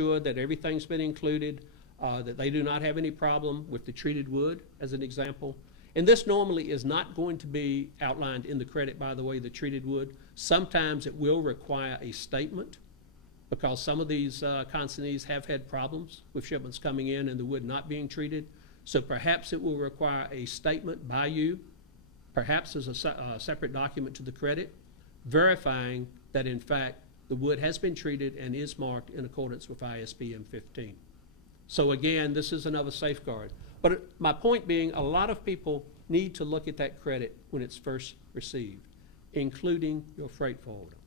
sure that everything's been included, that they do not have any problem with the treated wood, as an example. And this normally is not going to be outlined in the credit, by the way, the treated wood. Sometimes it will require a statement because some of these consignees have had problems with shipments coming in and the wood not being treated. So perhaps it will require a statement by you, perhaps as a separate document to the credit, verifying that in fact the wood has been treated and is marked in accordance with ISBN 15. So again, this is another safeguard. But my point being, a lot of people need to look at that credit when it's first received, including your freight forwarder.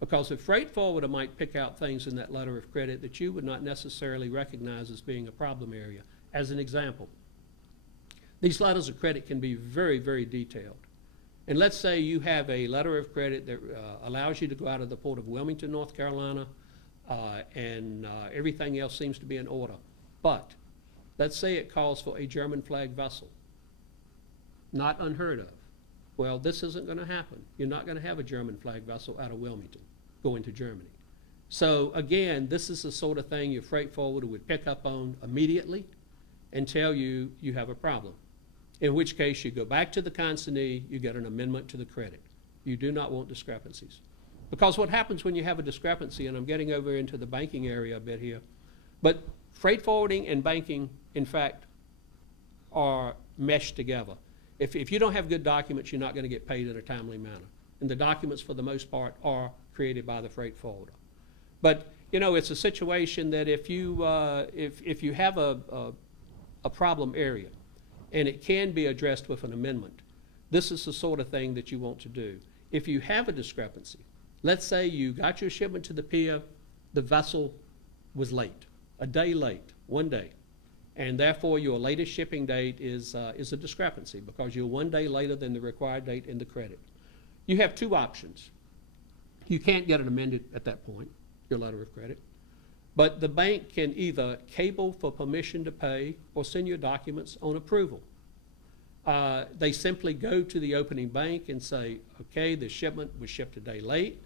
Because the freight forwarder might pick out things in that letter of credit that you would not necessarily recognize as being a problem area. As an example, these letters of credit can be very, very detailed. And let's say you have a letter of credit that allows you to go out of the port of Wilmington, North Carolina, and everything else seems to be in order. But let's say it calls for a German flag vessel. Not unheard of. Well, this isn't going to happen. You're not going to have a German flag vessel out of Wilmington going to Germany. So again, this is the sort of thing your freight forwarder would pick up on immediately and tell you you have a problem. In which case you go back to the consignee, you get an amendment to the credit. You do not want discrepancies. Because what happens when you have a discrepancy, and I'm getting over into the banking area a bit here, but freight forwarding and banking, in fact, are meshed together. If you don't have good documents, you're not going to get paid in a timely manner. And the documents, for the most part, are created by the freight forwarder. But, you know, it's a situation that if you have a problem area, and it can be addressed with an amendment, this is the sort of thing that you want to do. If you have a discrepancy, let's say you got your shipment to the pier, the vessel was late, a day late, 1 day, and therefore your latest shipping date is a discrepancy because you're 1 day later than the required date in the credit. You have two options. You can't get it amended at that point, your letter of credit, but the bank can either cable for permission to pay or send your documents on approval. They simply go to the opening bank and say, okay, the shipment was shipped a day late.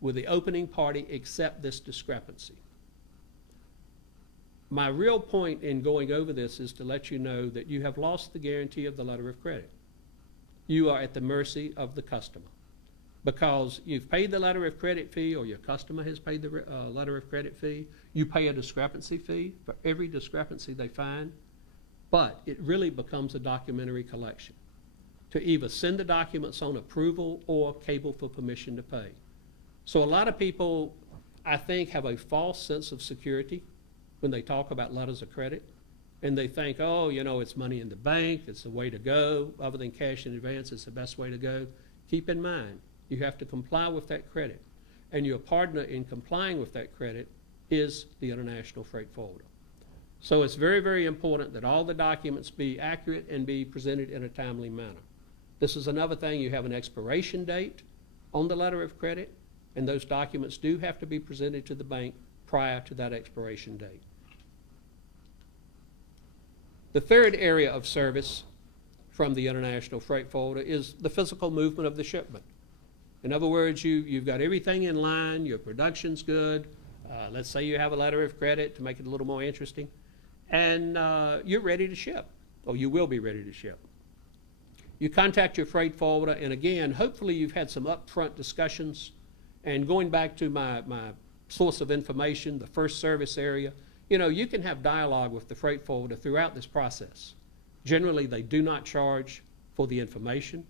Will the opening party accept this discrepancy? My real point in going over this is to let you know that you have lost the guarantee of the letter of credit. You are at the mercy of the customer because you've paid the letter of credit fee or your customer has paid the letter of credit fee. You pay a discrepancy fee for every discrepancy they find, but it really becomes a documentary collection to either send the documents on approval or cable for permission to pay. So a lot of people, I think, have a false sense of security when they talk about letters of credit, and they think, oh, you know, it's money in the bank, it's the way to go, other than cash in advance, it's the best way to go. Keep in mind, you have to comply with that credit, and your partner in complying with that credit is the international freight forwarder. So it's very, very important that all the documents be accurate and be presented in a timely manner. This is another thing, you have an expiration date on the letter of credit, and those documents do have to be presented to the bank prior to that expiration date. The third area of service from the international freight forwarder is the physical movement of the shipment. In other words, you've got everything in line, your production's good. Let's say you have a letter of credit to make it a little more interesting, and you're ready to ship, or you will be ready to ship. You contact your freight forwarder, and again, hopefully you've had some upfront discussions. And going back to my source of information, the first service area, you know, you can have dialogue with the freight forwarder throughout this process. Generally, they do not charge for the information.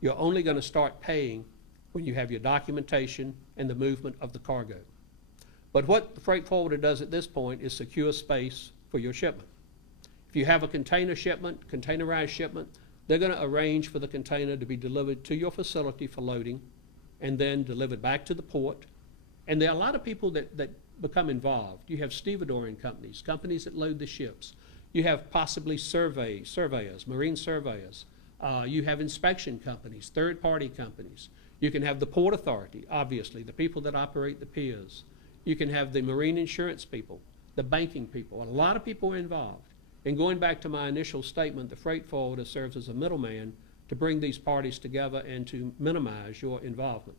You're only going to start paying when you have your documentation and the movement of the cargo. But what the freight forwarder does at this point is secure space for your shipment. If you have a container shipment, containerized shipment, they're going to arrange for the container to be delivered to your facility for loading and then delivered back to the port. And there are a lot of people that become involved. You have stevedoring companies, companies that load the ships. You have possibly surveyors, marine surveyors. You have inspection companies, third-party companies. You can have the Port Authority, obviously, the people that operate the piers. You can have the marine insurance people, the banking people. A lot of people are involved. And going back to my initial statement, the freight forwarder serves as a middleman to bring these parties together and to minimize your involvement.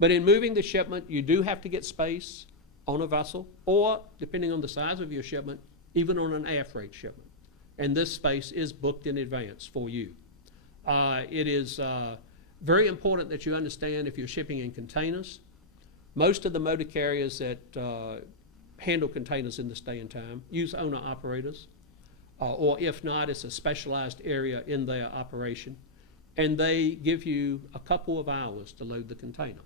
But in moving the shipment, you do have to get space. on a vessel, or depending on the size of your shipment, even on an air freight shipment. And this space is booked in advance for you. It is very important that you understand if you're shipping in containers. Most of the motor carriers that handle containers in this day and time use owner-operators, or if not, it's a specialized area in their operation, and they give you a couple of hours to load the container.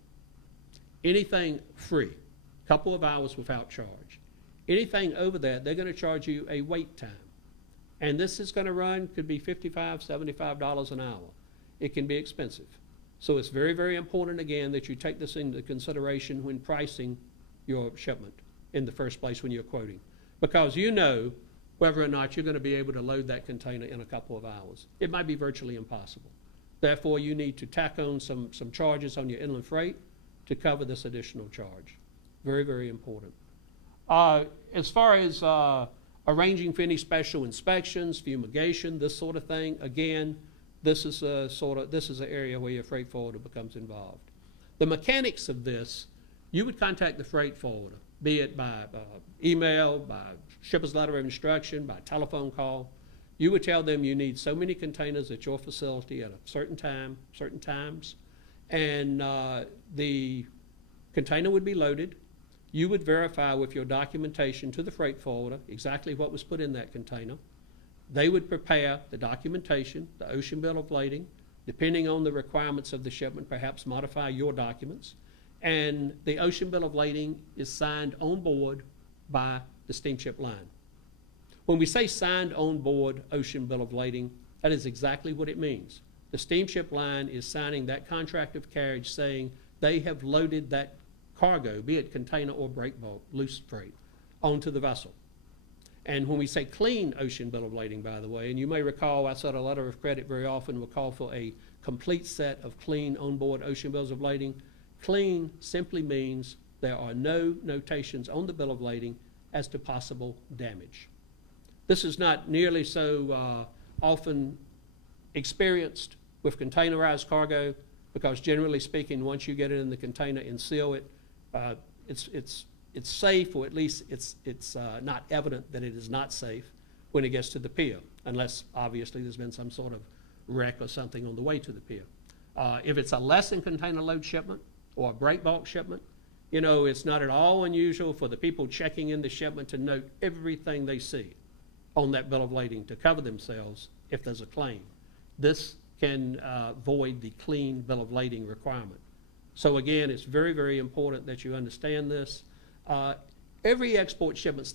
Anything free, couple of hours without charge. Anything over that, they're going to charge you a wait time. And this is going to run, could be $55, $75 an hour. It can be expensive. So it's very, very important, again, that you take this into consideration when pricing your shipment in the first place when you're quoting. Because you know whether or not you're going to be able to load that container in a couple of hours. It might be virtually impossible. Therefore, you need to tack on some charges on your inland freight to cover this additional charge. Very, very important. As far as arranging for any special inspections, fumigation, this sort of thing, again, this is an area where your freight forwarder becomes involved. The mechanics of this, you would contact the freight forwarder, be it by email, by shipper's letter of instruction, by telephone call. You would tell them you need so many containers at your facility at a certain time, certain times, and the container would be loaded. You would verify with your documentation to the freight forwarder exactly what was put in that container. They would prepare the documentation, the ocean bill of lading, depending on the requirements of the shipment, perhaps modify your documents, and the ocean bill of lading is signed on board by the steamship line. When we say signed on board ocean bill of lading, that is exactly what it means. The steamship line is signing that contract of carriage saying they have loaded that cargo, be it container or break bulk, loose freight, onto the vessel. And when we say clean ocean bill of lading, by the way, and you may recall I said a letter of credit very often will call for a complete set of clean onboard ocean bills of lading. Clean simply means there are no notations on the bill of lading as to possible damage. This is not nearly so often experienced with containerized cargo, because generally speaking, once you get it in the container and seal it, it's safe, or at least it's not evident that it is not safe when it gets to the pier, unless obviously there's been some sort of wreck or something on the way to the pier. If it's a less than container load shipment or a break bulk shipment, you know, it's not at all unusual for the people checking in the shipment to note everything they see on that bill of lading to cover themselves if there's a claim. This can void the clean bill of lading requirement. So again, it's very, very important that you understand this. Every export shipment